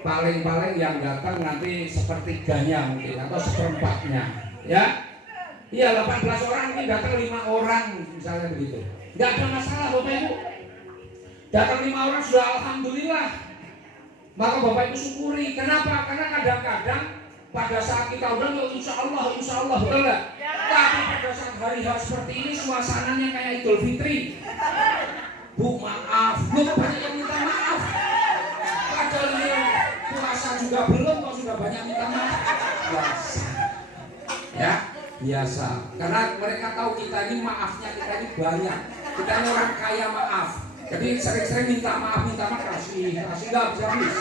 paling-paling yang datang nanti sepertiganya mungkin atau seperempatnya, ya. Iya, 18 orang mungkin datang 5 orang misalnya begitu. Nggak ada masalah Bapak Ibu. Datang 5 orang sudah alhamdulillah. Maka Bapak Ibu syukuri. Kenapa? Karena kadang-kadang pada saat kita udah insya Allah, betul nggak? Tapi pada saat hari seperti ini suasananya kayak Idul Fitri. Bu maaf, lu banyak yang minta maaf. Padahal puasa juga belum, kok sudah banyak minta maaf. Biasa, ya biasa. Karena mereka tahu kita ini maafnya kita ini banyak. Kita ini orang kaya maaf. Jadi sering-sering minta maaf kasih nggak habis.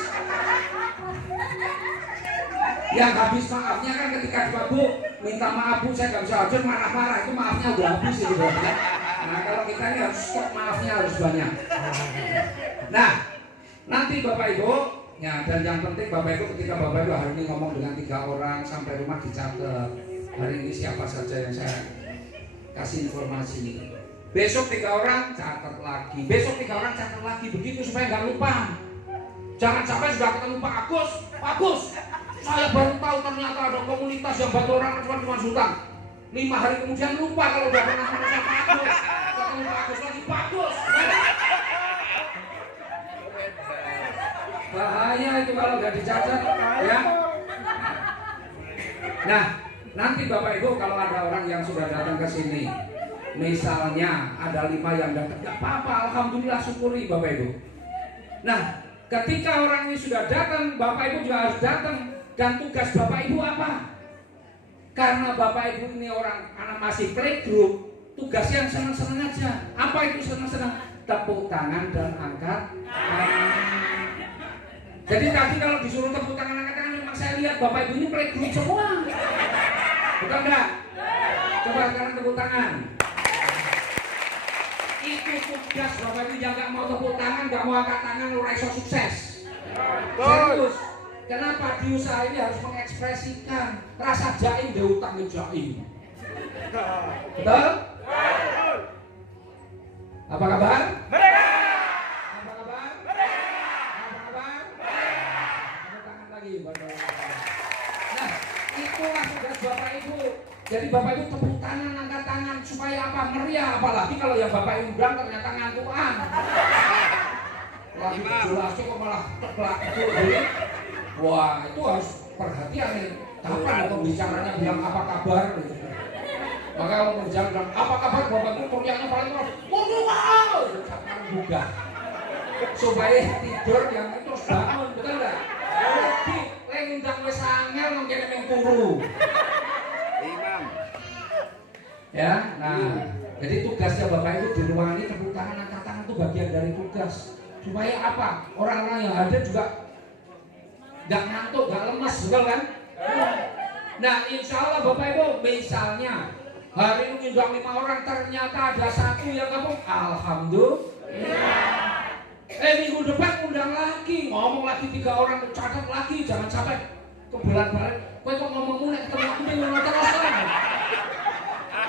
Yang habis maafnya kan ketika Bu minta maaf Bu, saya nggak bisa hajar, marah-marah itu maafnya udah habis gitu. Nah kalau kita ini harus stok maafnya harus banyak. Nah nanti Bapak Ibu ya, dan yang penting Bapak Ibu ketika Bapak Ibu hari ini ngomong dengan 3 orang sampai rumah dicatat hari ini siapa saja yang saya kasih informasi. Besok 3 orang catat lagi, besok 3 orang catat lagi, begitu supaya nggak lupa. Jangan sampai sudah ketemu Pak Agus, saya baru tahu ternyata ada komunitas yang bantu orang cuma Sultan. 5 hari kemudian lupa kalau udah pernah sama Pak Agus. Ketemu Pak Agus lagi, Pak Agus. Bahaya itu kalau nggak dicatat, ya. Nah, nanti Bapak Ibu kalau ada orang yang sudah datang ke sini, misalnya ada 5 yang datang, nggak apa-apa, alhamdulillah syukuri Bapak Ibu. Nah, ketika orang ini sudah datang, Bapak Ibu juga harus datang. Dan tugas Bapak Ibu apa? Karena Bapak Ibu ini orang anak masih playgroup, tugas yang senang-senang aja. Apa itu senang-senang? Tepuk tangan dan angkat tangan. Jadi tadi kalau disuruh tepuk tangan angkat tangan, memang saya lihat Bapak Ibu ini playgroup semua. Betul enggak? Coba sekarang tepuk tangan. Itu tugas Bapak Ibu yang gak mau tepuk tangan, gak mau angkat tangan, lu reso sukses. Serius. Kenapa di usaha ini harus mengekspresikan rasa jaim di utang jaim? Betul? Apa kabar? Apa kabar? Apa kabar? Tepuk tangan lagi. Nah, itulah tugas Bapak Ibu. Jadi Bapak Ibu tepuk tangan, angkat tangan supaya apa? Meriah. Apalagi kalau yang Bapak Ibu bilang ternyata ngantuan. Lagi jelas kok malah teplak itu. Wah, itu harus perhatian nih. Kapan pembicaranya bilang apa kabar? Gitu. Maka kalau pembicara bilang apa kabar, Bapak Ibu teriaknya paling keras. Wow, jangan buka. Supaya tidur yang itu bangun, betul nggak? Jadi, ngundang wis angel nang kene ning turu. Imam. Ya, nah, jadi tugasnya Bapak Ibu di ruangan ini tepuk tangan, angkat tangan itu bagian dari tugas. Supaya apa? Orang-orang yang ada juga nggak ngantuk, nggak lemas, betul kan? Nah, insya Allah Bapak Ibu, misalnya hari ini ngundang 5 orang, ternyata ada 1 yang ngomong alhamdulillah. Minggu depan undang lagi, ngomong lagi 3 orang, catat lagi, jangan sampai kebelan-belan. Kowe kok ngomong mulai ketemu aku ning ngono terus kan?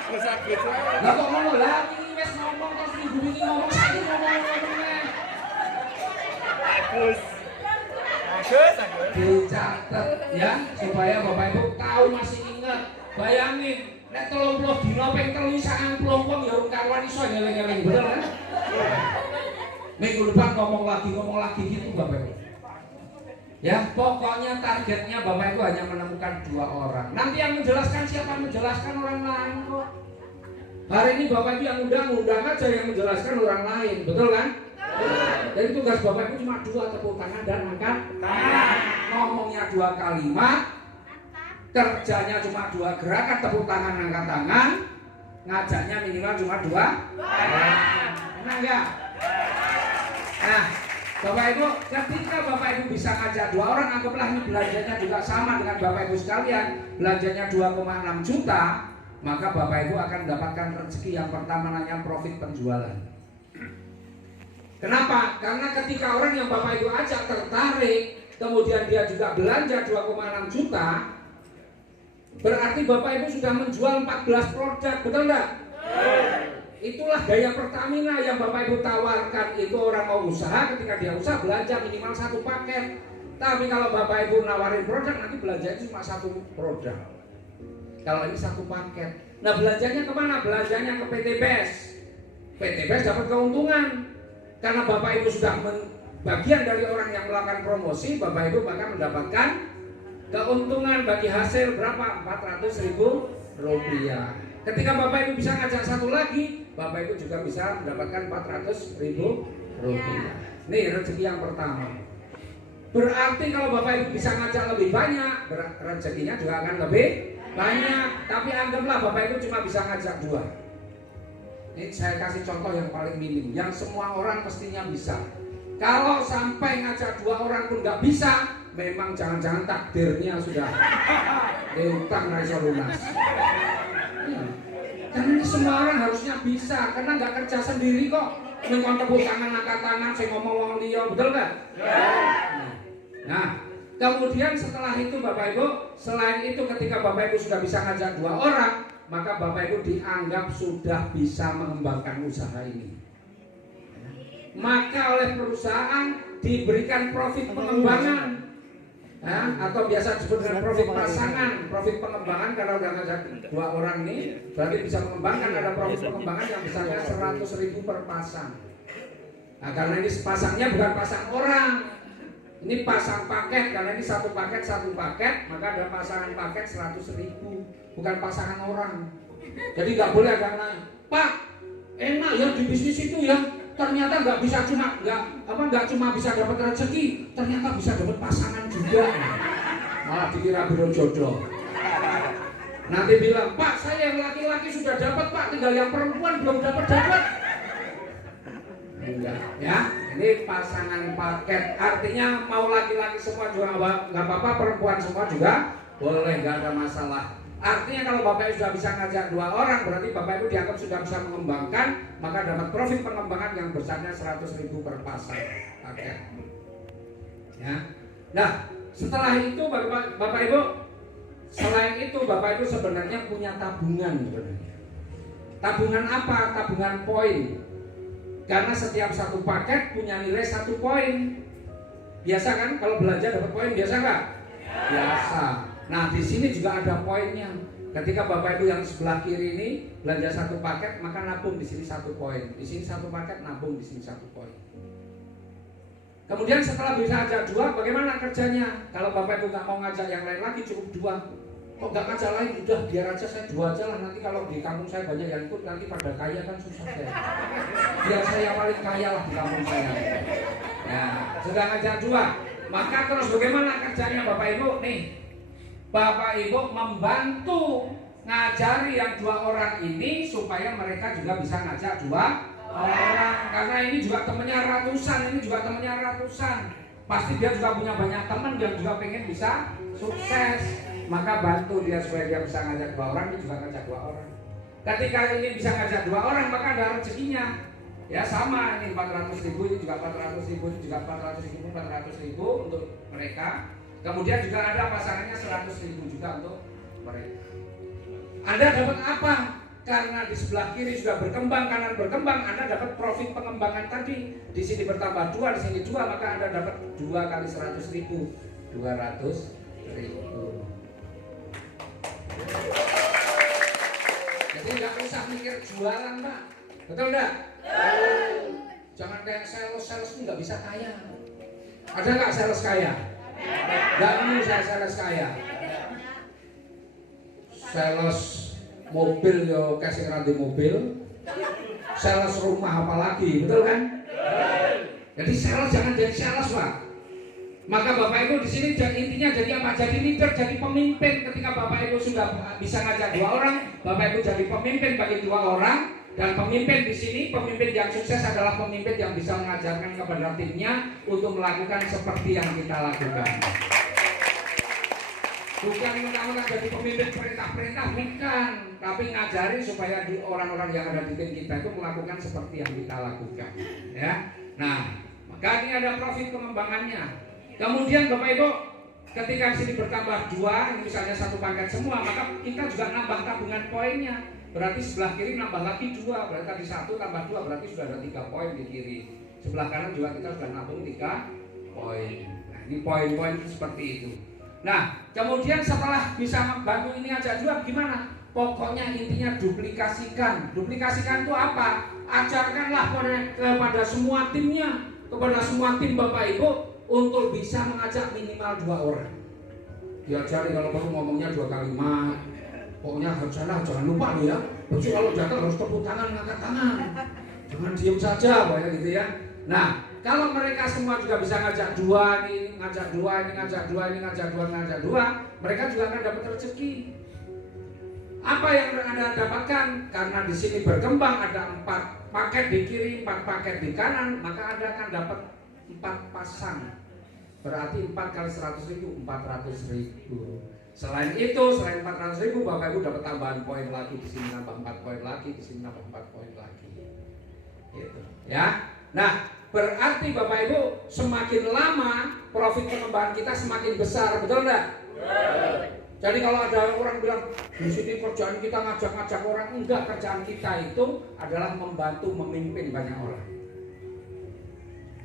Aku sakit. Lah kok ngono lah, iki wis ngomong terus minggu ini ngomong saiki ngomong. Agus. Dicatat ya, supaya Bapak Ibu tahu masih ingat. Bayangin, nek 30 dina ping 3 sak 60 wong ya urung karuan iso ngeling-eling, bener kan? Minggu depan ngomong lagi gitu Bapak Ibu. Ya, pokoknya targetnya Bapak Ibu hanya menemukan 2 orang. Nanti yang menjelaskan siapa? Menjelaskan orang lain kok. Hari ini Bapak Ibu yang undang aja yang menjelaskan orang lain, betul kan? Jadi tugas Bapak Ibu cuma 2, tepuk tangan dan angkat tangan. Ngomongnya 2 kalimat, kerjanya cuma 2 gerakan, tepuk tangan, angkat tangan. Ngajaknya minimal cuma 2. Enak enggak? Nah, Bapak Ibu, ketika Bapak Ibu bisa ngajak 2 orang, anggaplah ini belanjanya juga sama dengan Bapak Ibu sekalian, belanjanya 2,6 juta, maka Bapak Ibu akan mendapatkan rezeki yang pertama namanya profit penjualan. Kenapa? Karena ketika orang yang Bapak Ibu ajak tertarik, kemudian dia juga belanja 2,6 juta, berarti Bapak Ibu sudah menjual 14 produk, betul enggak? Itulah gaya Pertamina yang Bapak Ibu tawarkan. Itu orang mau usaha, ketika dia usaha belanja minimal 1 paket. Tapi kalau Bapak Ibu nawarin produk, nanti belanja itu cuma satu produk. Kalau ini satu paket. Nah belanjanya kemana? Belanjanya ke PT BES. PT BES dapat keuntungan. Karena Bapak Ibu sudah bagian dari orang yang melakukan promosi, Bapak Ibu maka mendapatkan keuntungan bagi hasil berapa? 400.000 rupiah. Ketika Bapak Ibu bisa ngajak satu lagi, Bapak Ibu juga bisa mendapatkan 400.000 rupiah. Nih rezeki yang pertama. Berarti kalau Bapak Ibu bisa ngajak lebih banyak, rezekinya juga akan lebih banyak. Tapi anggaplah Bapak Ibu cuma bisa ngajak 2. Ini saya kasih contoh yang paling minim, yang semua orang mestinya bisa. Kalau sampai ngajak 2 orang pun nggak bisa, memang jangan-jangan takdirnya sudah diutang raiso lunas. Karena ini semua orang harusnya bisa, karena nggak kerja sendiri kok. Nengkon tepuk tangan, angkat tangan, saya ngomong wong liya, betul nggak? Nah, kemudian setelah itu Bapak Ibu, selain itu ketika Bapak Ibu sudah bisa ngajak 2 orang, maka Bapak Ibu dianggap sudah bisa mengembangkan usaha ini. Maka oleh perusahaan diberikan profit pengembangan, atau biasa disebut dengan profit pasangan, profit pengembangan. Kalau udah ngajak 2 orang ini, berarti bisa mengembangkan, ada profit pengembangan yang besarnya 100.000 per pasang. Nah, karena ini pasangnya bukan pasang orang, ini pasang paket. Karena ini satu paket, maka ada pasangan paket 100.000, bukan pasangan orang. Jadi nggak boleh ada nanya, Pak, enak ya di bisnis itu ya. Ternyata nggak cuma bisa dapat rezeki, ternyata bisa dapat pasangan juga. Malah dikira biro jodoh. Nanti bilang, Pak, saya yang laki-laki sudah dapat, Pak, tinggal yang perempuan belum dapat. Enggak, ya. Ini pasangan paket. Artinya mau laki-laki semua juga nggak apa-apa, perempuan semua juga boleh, nggak ada masalah. Artinya kalau Bapak Ibu sudah bisa ngajak 2 orang, berarti Bapak Ibu dianggap sudah bisa mengembangkan, maka dapat profit pengembangan yang besarnya 100.000 per pasang paket. Ya. Nah, setelah itu Bapak Ibu, selain itu Bapak Ibu sebenarnya punya tabungan sebenarnya. Tabungan apa? Tabungan poin. Karena setiap satu paket punya nilai 1 poin. Biasa kan kalau belanja dapat poin, biasa nggak? Biasa. Nah di sini juga ada poinnya. Ketika Bapak Ibu yang sebelah kiri ini belanja 1 paket, maka nabung di sini 1 poin. Di sini 1 paket, nabung di sini 1 poin. Kemudian setelah bisa ngajak 2, bagaimana kerjanya? Kalau Bapak Ibu nggak mau ngajak yang lain lagi, cukup 2. Kok nggak ngajak lain? Udah biar aja saya 2 aja lah. Nanti kalau di kampung saya banyak yang ikut, nanti pada kaya kan susah saya. Biar saya paling kaya lah di kampung saya. Nah, sudah ngajak 2, maka terus bagaimana kerjanya Bapak Ibu? Nih, Bapak Ibu membantu ngajari yang 2 orang ini supaya mereka juga bisa ngajak 2 orang. Karena ini juga temennya ratusan, pasti dia juga punya banyak teman yang juga pengen bisa sukses. Maka bantu dia supaya dia bisa ngajak 2 orang, ini juga ngajak 2 orang. Ketika ini bisa ngajak 2 orang, maka ada rezekinya. Ya sama, ini 400.000, ini juga 400.000, ini juga 400.000 untuk mereka. Kemudian juga ada pasangannya 100.000 juga untuk mereka. Anda dapat apa? Karena di sebelah kiri sudah berkembang, kanan berkembang, Anda dapat profit pengembangan tadi. Di sini bertambah 2, di sini 2, maka Anda dapat 2 kali 100.000, 200.000. Jadi nggak usah mikir jualan, Pak. Betul nggak? Jangan kayak sales itu nggak bisa kaya. Ada nggak sales kaya? Nggak mau saya sales kaya. Sales mobil yo kasih rantai mobil, sales rumah apalagi, betul kan? Jadi sales jangan jadi sales, Pak. Maka Bapak Ibu di sini intinya jadi apa? Jadi leader, jadi pemimpin. Ketika Bapak Ibu sudah bisa ngajak 2 orang, Bapak Ibu jadi pemimpin bagi 2 orang. Dan pemimpin di sini, pemimpin yang sukses adalah pemimpin yang bisa mengajarkan kepada timnya untuk melakukan seperti yang kita lakukan. Bukan mentang-mentang jadi pemimpin perintah-perintah, bukan. Tapi ngajari supaya di orang-orang yang ada di tim kita itu melakukan seperti yang kita lakukan. Ya. Nah, maka ini ada profit pengembangannya. Kemudian Bapak Ibu, ketika sini bertambah 2, ini misalnya 1 paket semua, maka kita juga nambah tabungan poinnya. Berarti sebelah kiri nambah lagi 2, berarti tadi 1 tambah 2 berarti sudah ada 3 poin di kiri. Sebelah kanan juga kita sudah nabung 3 poin. Nah, Ini poin-poin seperti itu. Nah, kemudian setelah bisa membantu ini ngajak dua, gimana? Pokoknya intinya duplikasikan. Duplikasikan itu apa? Ajarkanlah kepada semua timnya, kepada semua tim Bapak Ibu untuk bisa mengajak minimal 2 orang. Diajari kalau perlu ngomongnya 2 kalimat. Pokoknya jangan lupa loh ya. Begitu kalau datang harus tepuk tangan, ngangkat tangan. Jangan diam saja, pokoknya gitu ya. Nah, kalau mereka semua juga bisa ngajak 2, ini ngajak 2, ini ngajak 2, ini ngajak 2, ngajak 2, mereka juga akan dapat rezeki. Apa yang Anda dapatkan? Karena di sini berkembang ada 4 paket di kiri, 4 paket di kanan, maka Anda akan dapat 4 pasang. Berarti 4 kali 100.000, 400.000. Selain itu, selain 400.000, Bapak Ibu dapat tambahan poin lagi, di sini nambah 4 poin lagi, di sini nambah 4 poin lagi. Gitu, ya. Nah, berarti Bapak Ibu semakin lama profit pengembangan kita semakin besar, betul enggak? Jadi kalau ada orang bilang di sini kerjaan kita ngajak-ngajak orang, enggak, kerjaan kita itu adalah membantu memimpin banyak orang.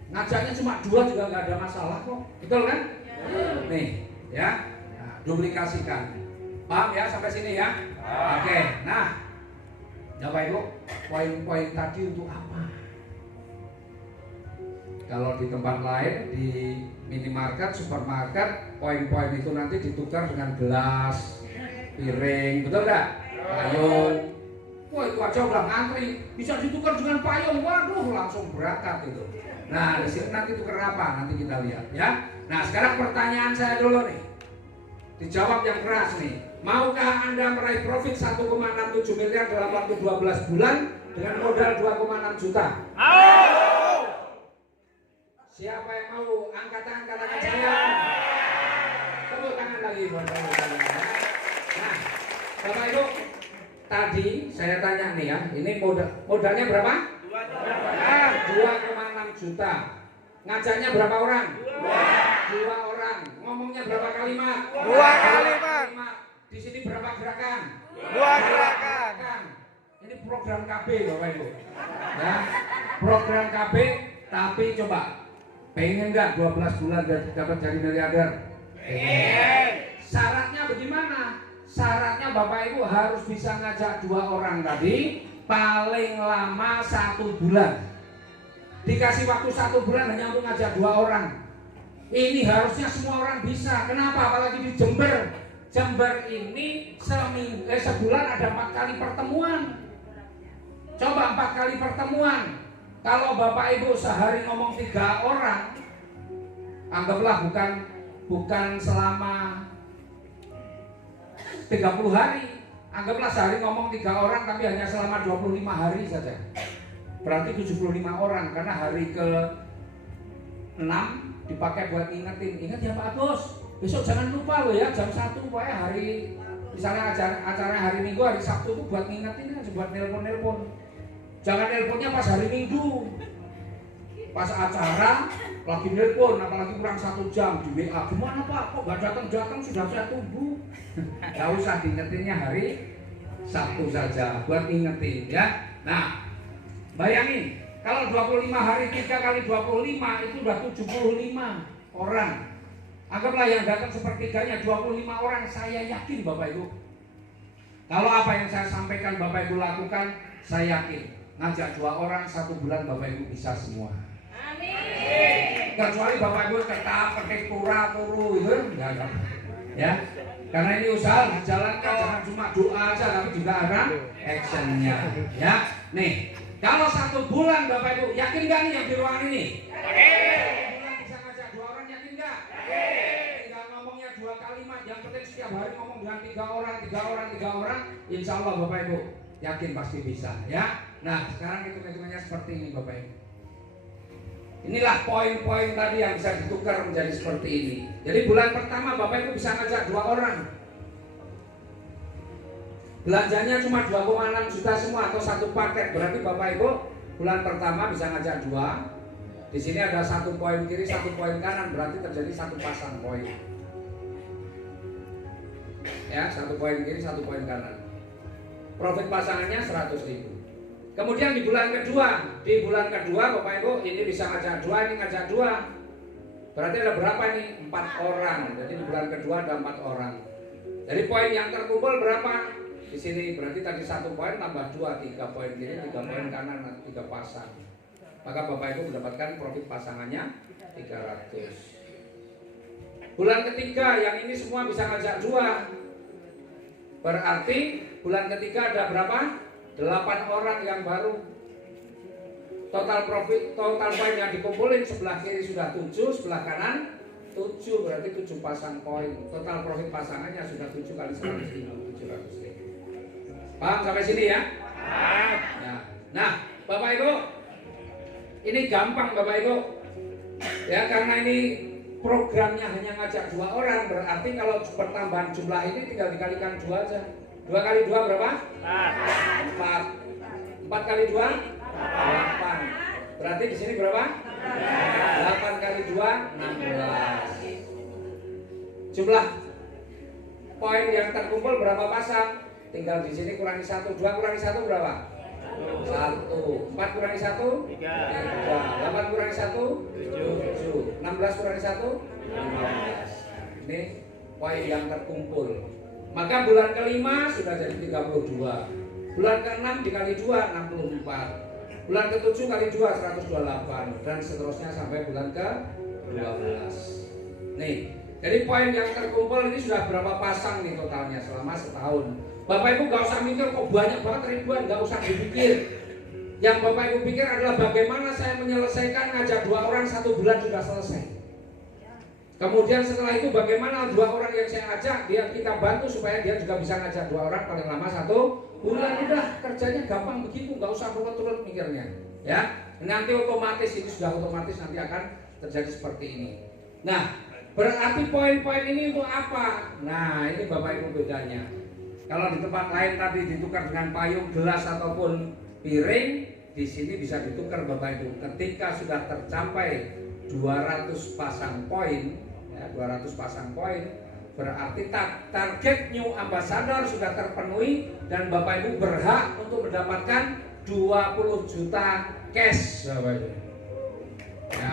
Ngajaknya cuma 2 juga nggak ada masalah kok, betul kan? Nih, ya, nah, duplikasikan. Paham ya sampai sini ya? Oke, nah, Bapak Ibu, poin-poin tadi untuk apa? Kalau di tempat lain, di minimarket, supermarket, poin-poin itu nanti ditukar dengan gelas, piring, betul nggak? Payung. Wah, itu aja udah ngantri, bisa ditukar dengan payung, waduh, langsung berangkat itu. Nah, di sini nanti tukar apa? Nanti kita lihat ya. Nah, sekarang pertanyaan saya dulu nih, dijawab yang keras nih. Maukah Anda meraih profit 1,67 miliar dalam waktu 12 bulan dengan modal 2,6 juta? Siapa yang mau? Angkat tangan, katakan saya. Tepuk tangan lagi buat saya. Nah, Bapak Ibu, tadi saya tanya nih ya, ini modalnya berapa? 2,6 juta. Ngajaknya berapa orang? 2 orang. Ngomongnya berapa kalimat? 2 kalimat. Di sini berapa gerakan? 2 gerakan. Ini program KB Bapak Ibu. Ya, program KB, tapi coba pengen nggak 12 bulan dapat jadi miliarder? Syaratnya bagaimana? Syaratnya Bapak Ibu harus bisa ngajak 2 orang tadi, paling lama 1 bulan. Dikasih waktu 1 bulan hanya untuk ngajak 2 orang. Ini harusnya semua orang bisa. Kenapa? Apalagi di Jember. Jember ini sebulan ada 4 kali pertemuan. Coba 4 kali pertemuan. Kalau Bapak Ibu sehari ngomong 3 orang, anggaplah bukan selama 30 hari. Anggaplah sehari ngomong 3 orang tapi hanya selama 25 hari saja. Berarti 75 orang, karena hari ke-6 dipakai buat ngingetin. Ingat ya Pak Agus, besok jangan lupa loh ya jam 1 pokoknya hari, misalnya acara hari Minggu, hari Sabtu itu buat ngingetin, buat nelpon. Jangan nelponnya pas hari Minggu, pas acara lagi nelpon, apalagi kurang 1 jam di WA. Gimana Pak, kok gak datang sudah saya tunggu. Gak usah diingetinnya hari Sabtu saja buat ngingetin ya. Nah, bayangin kalau 25 hari 3 kali 25 itu udah 75 orang. Anggaplah yang datang sepertiganya 25 orang. Saya yakin Bapak Ibu, kalau apa yang saya sampaikan Bapak Ibu lakukan, saya yakin ngajak 2 orang 1 bulan Bapak Ibu bisa semua. Amin. Kecuali Bapak Ibu tetap pakai turu itu enggak. Ya. Karena ini usaha dijalankan, jangan cuma doa aja tapi juga ada actionnya. Ya. Nih, kalau 1 bulan Bapak Ibu yakin gak nih yang di ruangan ini? Yakin. Bulan bisa ngajak 2 orang, yakin gak? Yakin. Tinggal ngomongnya 2 kalimat. Yang penting setiap hari ngomong dengan 3 orang. Insya Allah Bapak Ibu yakin pasti bisa ya. Nah, sekarang hitung-hitungannya seperti ini Bapak Ibu. Inilah poin-poin tadi yang bisa ditukar menjadi seperti ini. Jadi bulan pertama Bapak Ibu bisa ngajak 2 orang. Belanjanya cuma 2,6 juta semua atau 1 paket. Berarti Bapak Ibu bulan pertama bisa ngajak 2. Di sini ada 1 poin kiri, 1 poin kanan. Berarti terjadi 1 pasang poin. Ya, 1 poin kiri, 1 poin kanan. Profit pasangannya 100.000. Kemudian di bulan kedua Bapak Ibu ini bisa ngajak 2, ini ngajak 2. Berarti ada berapa nih? 4 orang. Jadi di bulan kedua ada 4 orang. Jadi poin yang terkumpul berapa? Di sini berarti tadi 1 poin tambah 2, 3 poin kiri, 3 poin kanan, 3 pasang. Maka Bapak Ibu mendapatkan profit pasangannya 300. Bulan ketiga yang ini semua bisa ngajak 2. Berarti bulan ketiga ada berapa? 8 orang yang baru. Total profit, total poin yang dikumpulin sebelah kiri sudah 7, sebelah kanan 7, berarti 7 pasang poin. Total profit pasangannya sudah 7 kali 100 700. Paham sampai sini ya? Nah, Bapak Ibu, ini gampang Bapak Ibu. Ya, karena ini programnya hanya ngajak 2 orang, berarti kalau pertambahan jumlah ini tinggal dikalikan 2 aja. 2 kali 2 berapa? 4. 4 kali 2? 8. Berarti di sini berapa? 8 kali 2 16. Jumlah poin yang terkumpul berapa pasang? Tinggal di sini kurangi 1. 2 kurangi 1 berapa? 1. 4 kurangi 1? 3. 8 kurangi 1? 7. 16 kurangi 1? 15. Ini poin yang terkumpul. Maka bulan kelima sudah jadi 32. Bulan ke-6 dikali 2 64. Bulan ke-7 kali 2 128 dan seterusnya sampai bulan ke-12. Nih, jadi poin yang terkumpul ini sudah berapa pasang nih totalnya selama setahun. Bapak Ibu gak usah mikir kok banyak banget ribuan, gak usah dipikir. Yang Bapak Ibu pikir adalah bagaimana saya menyelesaikan ngajak 2 orang 1 bulan sudah selesai. Kemudian setelah itu bagaimana 2 orang yang saya ajak dia kita bantu supaya dia juga bisa ngajak 2 orang paling lama 1 bulan. Udah kerjanya gampang begitu, nggak usah turut-turut mikirnya ya. Nanti otomatis ini sudah otomatis nanti akan terjadi seperti ini. Nah, berarti poin-poin ini untuk apa? Nah, ini Bapak Ibu bedanya. Kalau di tempat lain tadi ditukar dengan payung, gelas ataupun piring, di sini bisa ditukar Bapak Ibu. Ketika sudah tercapai 200 pasang poin, ya, 200 pasang poin, berarti target new ambassador sudah terpenuhi dan Bapak Ibu berhak untuk mendapatkan 20 juta cash, Bapak Ibu. Ya.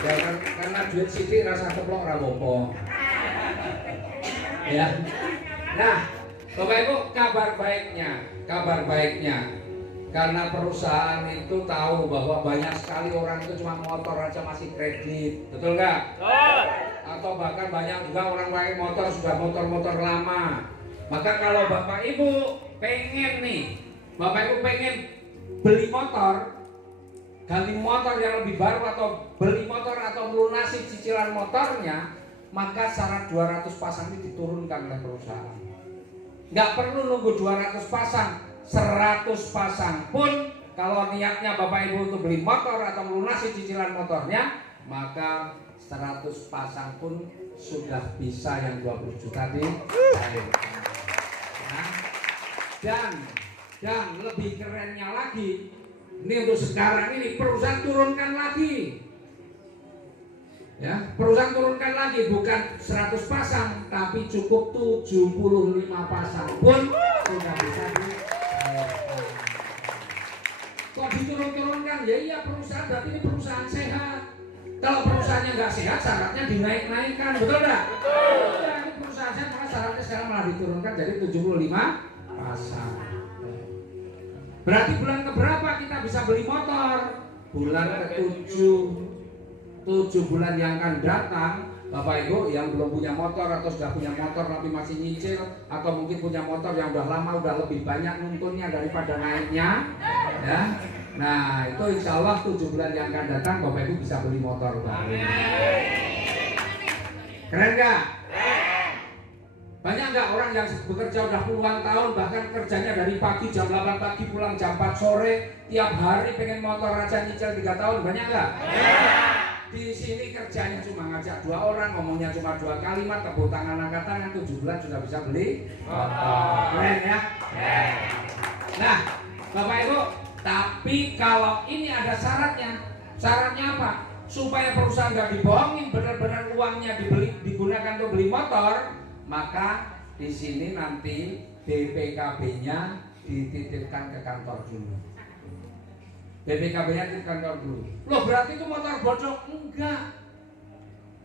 Ya, karena duit sidik rasa keplok rapopo. Ya. Nah, Bapak Ibu, kabar baiknya karena perusahaan itu tahu bahwa banyak sekali orang itu cuma motor aja masih kredit, betul nggak? Atau bahkan banyak juga orang pakai motor sudah motor-motor lama. Maka kalau Bapak Ibu pengen beli motor, ganti motor yang lebih baru atau beli motor atau melunasi cicilan motornya, maka syarat 200 pasang ini diturunkan oleh perusahaan. Nggak perlu nunggu 200 pasang, 100 pasang pun kalau niatnya Bapak Ibu untuk beli motor atau melunasi cicilan motornya, maka 100 pasang pun sudah bisa yang 20 juta di dan lebih kerennya lagi, ini untuk sekarang ini perusahaan turunkan lagi. Ya, perusahaan turunkan lagi bukan 100 pasang tapi cukup 75 pasang pun sudah bisa kok diturun-turunkan? Ya iya, perusahaan berarti ini perusahaan sehat. Kalau perusahaannya nggak sehat, syaratnya dinaik-naikkan, betul nggak? Betul. Ya, ini perusahaan sehat, maka syaratnya sekarang malah diturunkan jadi 75 pasang. Berarti bulan keberapa kita bisa beli motor? Bulan ke-7. 7 bulan yang akan datang, Bapak Ibu yang belum punya motor atau sudah punya motor tapi masih nyicil, atau mungkin punya motor yang udah lama, udah lebih banyak nuntunnya daripada naiknya, ya. Nah, itu insya Allah 7 bulan yang akan datang Bapak Ibu bisa beli motor baru. Keren gak? Banyak nggak orang yang bekerja udah puluhan tahun, bahkan kerjanya dari pagi jam 8 pagi pulang jam 4 sore, tiap hari pengen motor aja nyicil 3 tahun, banyak nggak? Di sini kerjanya cuma ngajak 2 orang, ngomongnya cuma 2 kalimat, tepuk tangan angkat tangan, 7 bulan sudah bisa beli motor. Keren ya? Nah, Bapak Ibu, tapi kalau ini ada syaratnya. Syaratnya apa? Supaya perusahaan nggak dibohongin, benar-benar uangnya digunakan untuk beli motor, maka di sini nanti BPKB-nya dititipkan ke kantor dulu. BPKB-nya di kantor dulu. Loh berarti itu motor bodong? Enggak.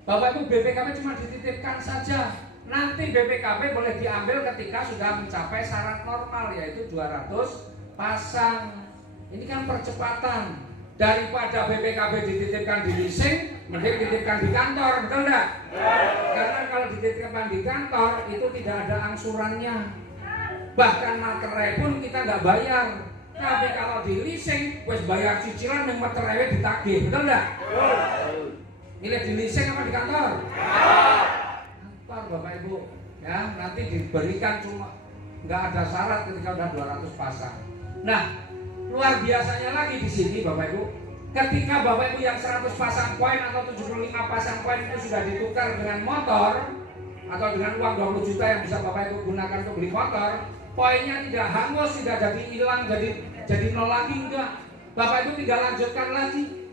Bapak Ibu, BPKB cuma dititipkan saja. Nanti BPKB boleh diambil ketika sudah mencapai syarat normal, yaitu 200 pasang. Ini kan percepatan. Daripada BPKB dititipkan di leasing, mending dititipkan di kantor, betul enggak? Karena kalau dititipkan di kantor itu tidak ada angsurannya. Bahkan materai pun kita nggak bayar. Tapi kalau di leasing, wes bayar cicilan yang materai ditagih, betul enggak? Milih di leasing apa di kantor? Kantor Bapak Ibu. Ya, nanti diberikan cuma nggak ada syarat ketika udah 200 pasang. Nah, luar biasanya lagi di sini Bapak Ibu. Ketika Bapak Ibu yang 100 pasang koin atau 75 pasang koin itu sudah ditukar dengan motor atau dengan uang 20 juta yang bisa Bapak Ibu gunakan untuk beli motor, poinnya tidak hangus, tidak jadi hilang, jadi nol lagi, enggak. Bapak Ibu tinggal lanjutkan lagi.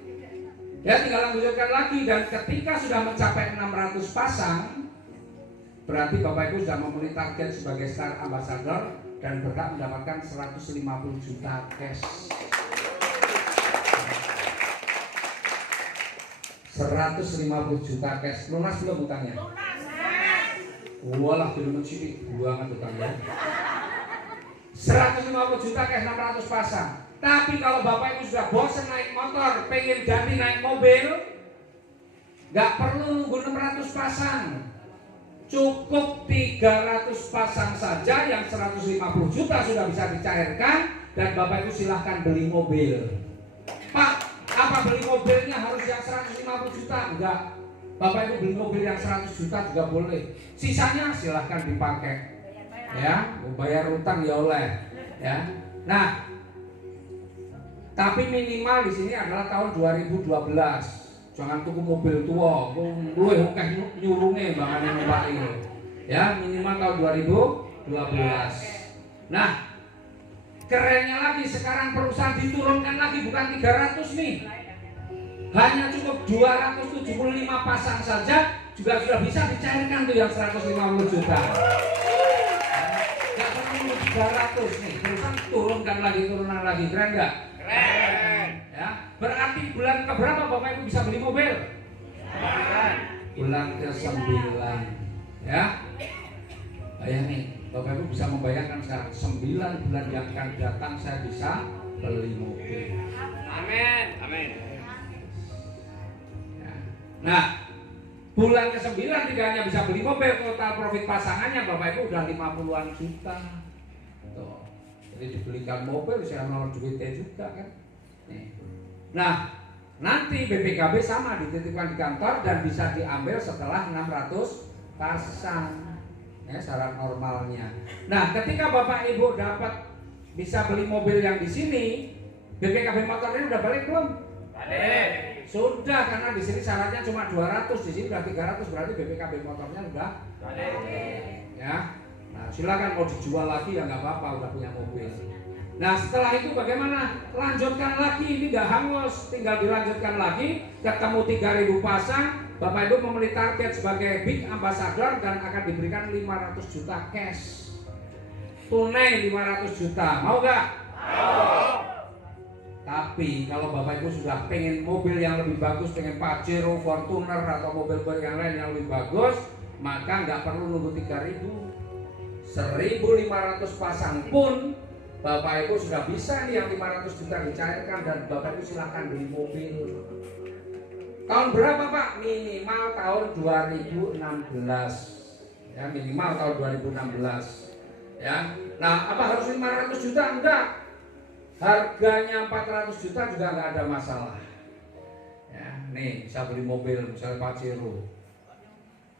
Ya, tinggal lanjutkan lagi, dan ketika sudah mencapai 600 pasang, berarti Bapak Ibu sudah memenuhi target sebagai Star Ambassador dan berhak mendapatkan 150 juta cash. 150 juta cash. Lunas belum utangnya? Walah, belum mencicil banget utangnya. 150 juta cash 600 pasang. Tapi kalau Bapak Ibu sudah bosan naik motor, pengen ganti naik mobil, nggak perlu nunggu 600 pasang. Cukup 300 pasang saja yang 150 juta sudah bisa dicairkan, dan Bapak Ibu silahkan beli mobil. Pak, apa beli mobilnya harus yang 150 juta? Enggak. Bapak Ibu beli mobil yang 100 juta juga boleh. Sisanya silahkan dipakai. Ya, mau bayar utang ya oleh. Ya. Nah, tapi minimal di sini adalah tahun 2012. Jangan tuku mobil tua, luwih akeh nyurunge bangane numpak iki. Ya, minimal tahun 2012. Nah, kerennya lagi sekarang perusahaan diturunkan lagi, bukan 300 nih. Hanya cukup 275 pasang saja juga sudah bisa dicairkan tuh yang 150 juta. Gak perlu 300 nih, perusahaan turunkan lagi, turunan lagi, keren gak? Keren. Ya, berarti bulan keberapa Bapak Ibu bisa beli mobil? Bulan ke-9. Ya. Bayangin, Bapak Ibu bisa membayangkan sekarang 9 bulan yang akan datang saya bisa beli mobil. Amin. Amin. Ya. Nah, bulan ke-9 tidak hanya bisa beli mobil, total profit pasangannya Bapak Ibu udah 50-an juta. Tuh. Jadi dibelikan mobil saya mau duitnya juga kan. Nih. Nah, nanti BPKB sama dititipkan di kantor dan bisa diambil setelah 600 pasang. Ya, syarat normalnya. Nah, ketika Bapak Ibu dapat bisa beli mobil yang di sini, BPKB motornya udah balik belum? Balik. Sudah, karena di sini syaratnya cuma 200, di sini udah 300, berarti BPKB motornya udah balik. Ya. Nah, silakan mau dijual lagi ya nggak apa-apa, udah punya mobil. Nah, setelah itu bagaimana? Lanjutkan lagi, ini nggak hangus, tinggal dilanjutkan lagi, ketemu 3.000 pasang. Bapak Ibu memenuhi target sebagai Big Ambassador dan akan diberikan 500 juta cash. Tunai 500 juta. Mau gak? Mau. Tapi kalau Bapak Ibu sudah pengen mobil yang lebih bagus, pengen Pajero, Fortuner atau mobil-mobil yang lain yang lebih bagus, maka nggak perlu nunggu 3.000. 1.500 pasang pun Bapak Ibu sudah bisa nih yang 500 juta dicairkan, dan Bapak Ibu silahkan beli mobil. Tahun berapa Pak? Minimal tahun 2016. Ya, minimal tahun 2016. Ya. Nah, apa harus 500 juta? Enggak. Harganya 400 juta juga enggak ada masalah. Ya, nih bisa beli mobil misalnya Pajero.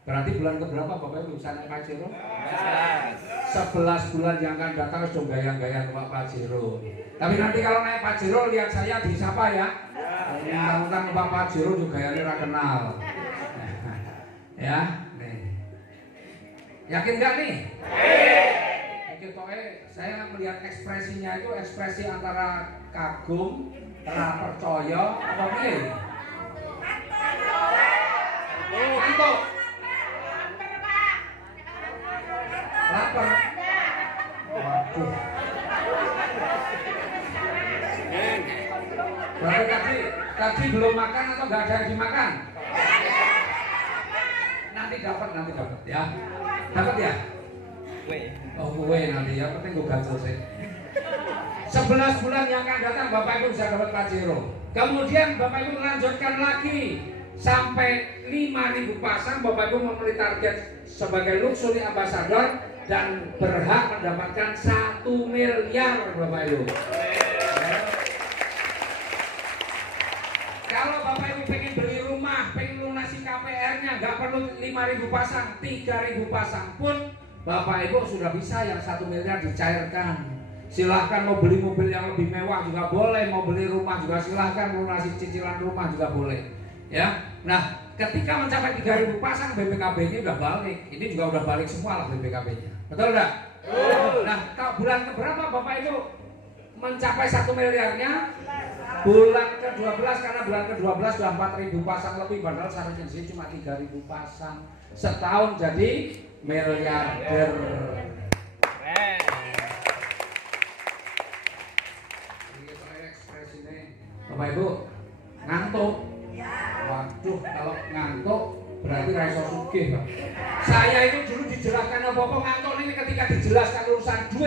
Berarti bulan keberapa Bapak Ibu bisa naik Pajero? 11 bulan yang akan datang sudah gaya-gaya numpak Pajero. Tapi nanti kalau naik Pajero lihat saya disapa ya. Tentang numpak Pajero juga gayanya ora kenal. Ya, nih. Yakin nggak nih? Saya melihat ekspresinya itu ekspresi antara kagum, percaya, apa nih? Ngantuk. Lapar. Waduh. Tadi belum makan atau nggak ada yang dimakan? Nanti dapat ya. Dapat ya? Oh kue nanti ya, penting gue gak selesai. 11 bulan yang akan datang Bapak Ibu bisa dapat Pajero. Kemudian Bapak Ibu melanjutkan lagi sampai 5.000 pasang. Bapak Ibu membeli target sebagai luxury ambassador dan berhak mendapatkan 1 miliar Bapak Ibu. Kalau Bapak Ibu pengen beli rumah, pengen lunasi KPR-nya, nggak perlu 5.000 pasang, 3.000 pasang pun Bapak Ibu sudah bisa yang 1 miliar dicairkan. Silahkan mau beli mobil yang lebih mewah juga boleh, mau beli rumah juga silahkan, lunasi cicilan rumah juga boleh. Ya, nah ketika mencapai 3.000 pasang BPKB-nya udah balik, ini juga udah balik semua lah BPKB-nya. Betul enggak? Nah, kalau bulan keberapa Bapak Ibu mencapai 1 miliarnya? Bulan ke-12, karena bulan ke-12 sudah 4.000 pasang lebih, padahal seharusnya sih cuma 3.000 pasang. Setahun jadi miliarder. Bapak Ibu ngantuk. Waduh, kalau ngantuk berarti raiso sugih, Pak. Saya itu dulu dijelaskan apa-apa ngantuk ini ketika dijelaskan urusan duit.